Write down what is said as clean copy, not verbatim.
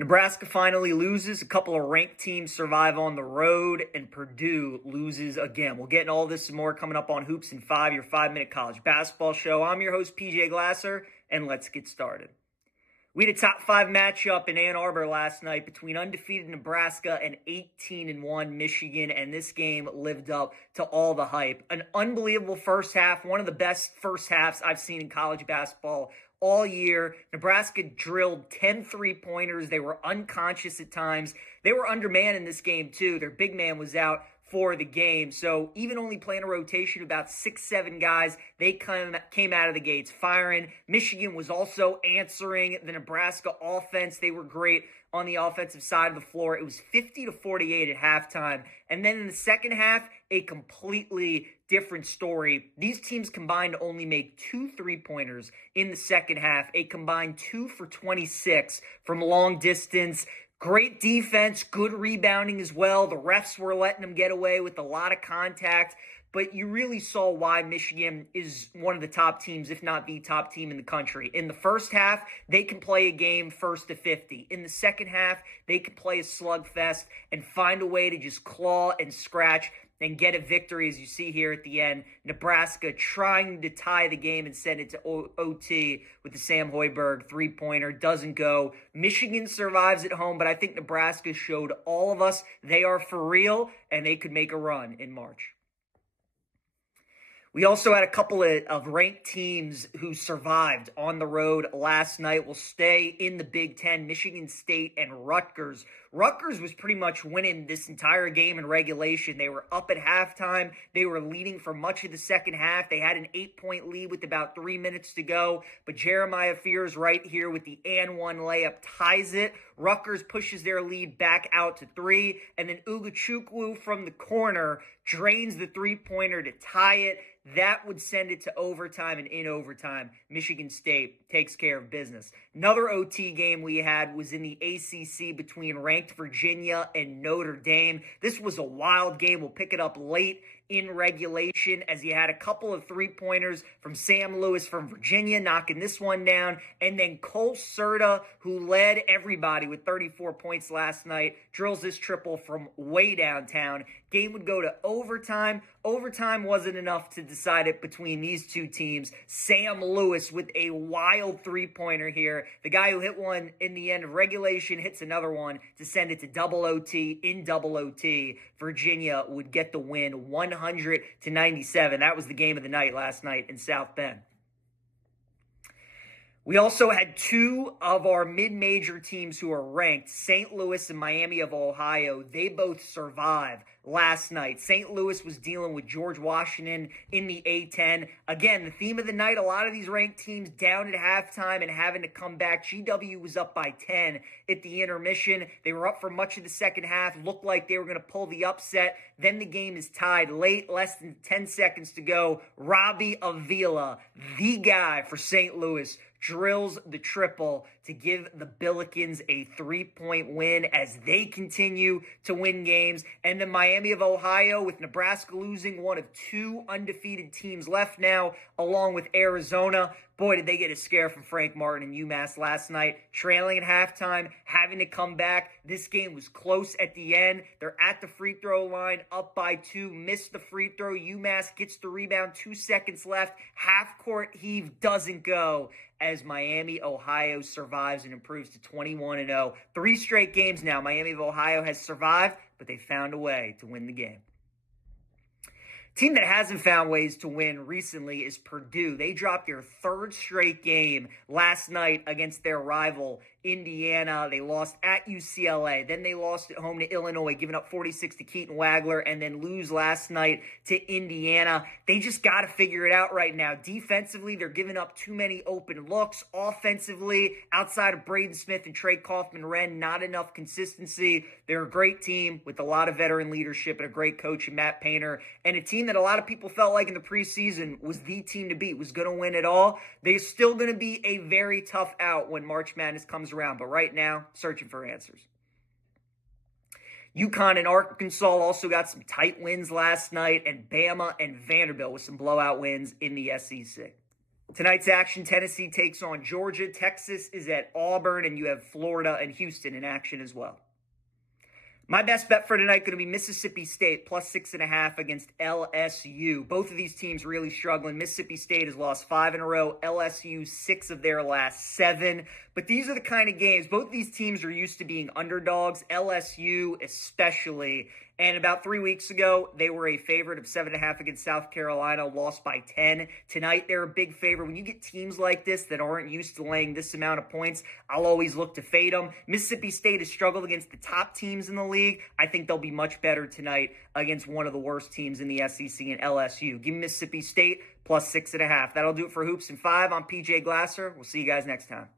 Nebraska finally loses. A couple of ranked teams survive on the road, and Purdue loses again. We'll get into all this and more coming up on Hoops in 5, your 5-minute college basketball show. I'm your host, PJ Glasser, and let's get started. We had a top 5 matchup in Ann Arbor last night between undefeated Nebraska and 18-1 Michigan, and this game lived up to all the hype. An unbelievable first half, one of the best first halves I've seen in college basketball all year. Nebraska drilled 10 3-pointers. They were unconscious at times. They were undermanned in this game, too. Their big man was out for the game. So even only playing a rotation of about 6-7 guys, they came out of the gates firing. Michigan was also answering the Nebraska offense. They were great on the offensive side of the floor. It was 50-48 at halftime. And then in the second half, a completely different story. These teams combined to only make 2 3-pointers in the second half, a combined 2 for 26 from long distance. Great defense, good rebounding as well. The refs were letting them get away with a lot of contact, but you really saw why Michigan is one of the top teams, if not the top team in the country. In the first half, they can play a game 1 to 50. In the second half, they can play a slugfest and find a way to just claw and scratch and get a victory, as you see here at the end. Nebraska trying to tie the game and send it to OT with the Sam Hoiberg 3-pointer. Doesn't go. Michigan survives at home, but I think Nebraska showed all of us they are for real, and they could make a run in March. We also had a couple of ranked teams who survived on the road last night. We'll stay in the Big Ten, Michigan State and Rutgers. Rutgers was pretty much winning this entire game in regulation. They were up at halftime. They were leading for much of the second half. They had an 8-point lead with about 3 minutes to go, but Jeremiah Fears right here with the and one layup ties it. Rutgers pushes their lead back out to 3, and then Ugachukwu from the corner drains the 3-pointer to tie it. That would send it to overtime, and in overtime, Michigan State takes care of business. Another OT game we had was in the ACC between ranked Virginia and Notre Dame. This was a wild game. We'll pick it up late in regulation as you had a couple of 3-pointers from Sam Lewis from Virginia knocking this one down, and then Cole Serta, who led everybody with 34 points last night, drills this triple from way downtown. Game would go to overtime. Overtime wasn't enough to decide it between these two teams. Sam Lewis with a wild 3-pointer here. The guy who hit one in the end of regulation hits another one to send it to double OT. In double OT, Virginia would get the win 100-97. That was the game of the night last night in South Bend. We also had 2 of our mid-major teams who are ranked, St. Louis and Miami of Ohio. They both survived last night. St. Louis was dealing with George Washington in the A-10. Again, the theme of the night, a lot of these ranked teams down at halftime and having to come back. GW was up by 10 at the intermission. They were up for much of the second half. Looked like they were going to pull the upset. Then the game is tied late, less than 10 seconds to go. Robbie Avila, the guy for St. Louis, drills the triple to give the Billikens a 3-point win as they continue to win games. And then Miami of Ohio, with Nebraska losing, one of 2 undefeated teams left now, along with Arizona. Boy, did they get a scare from Frank Martin and UMass last night. Trailing at halftime, having to come back. This game was close at the end. They're at the free throw line, up by 2, missed the free throw. UMass gets the rebound, 2 seconds left. Half-court heave doesn't go as Miami, Ohio survives and improves to 21-0. 3 straight games now. Miami of Ohio has survived, but they found a way to win the game. Team that hasn't found ways to win recently is Purdue. They dropped their 3rd straight game last night against their rival, Indiana. They lost at UCLA. Then they lost at home to Illinois, giving up 46 to Keaton Wagler, and then lose last night to Indiana. They just got to figure it out right now. Defensively, they're giving up too many open looks. Offensively, outside of Braden Smith and Trey Kaufman-Renn, not enough consistency. They're a great team with a lot of veteran leadership and a great coach in Matt Painter, and a team that a lot of people felt like in the preseason was the team to beat, was going to win it all. They're still going to be a very tough out when March Madness comes around, but right now, searching for answers. UConn and Arkansas also got some tight wins last night, and Bama and Vanderbilt with some blowout wins in the SEC. Tonight's action, Tennessee takes on Georgia. Texas is at Auburn, and you have Florida and Houston in action as well. My best bet for tonight going to be Mississippi State plus 6.5 against LSU. Both of these teams really struggling. Mississippi State has lost 5 in a row. LSU 6 of their last 7. But these are the kind of games. Both of these teams are used to being underdogs. LSU especially. And about 3 weeks ago, they were a favorite of 7.5 against South Carolina, lost by 10. Tonight, they're a big favorite. When you get teams like this that aren't used to laying this amount of points, I'll always look to fade them. Mississippi State has struggled against the top teams in the league. I think they'll be much better tonight against one of the worst teams in the SEC and LSU. Give me Mississippi State plus 6.5. That'll do it for Hoops and 5. I'm PJ Glasser. We'll see you guys next time.